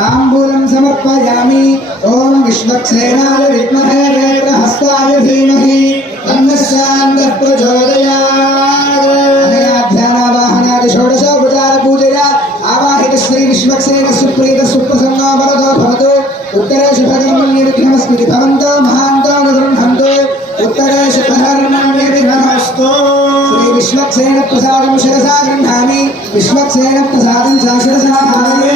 तांबूलम समर्पयामि ओम विश्वक्सेनाय विद्महे वेत्रहस्ताय धीमहि तन्नः शान्तः प्रचोदयात् षोडशोपचारपूजया आवाहित श्री विश्वक्सेन सुप्रीत सुप्रसन्नो भवतो उत्तरेषु भगवन् निर्घ्नमस्मृति भवन्तो विश्वक्षेण प्रसाद शिरसा गृह्णामि विश्वक्षेण प्रसाद च शिरसा भावे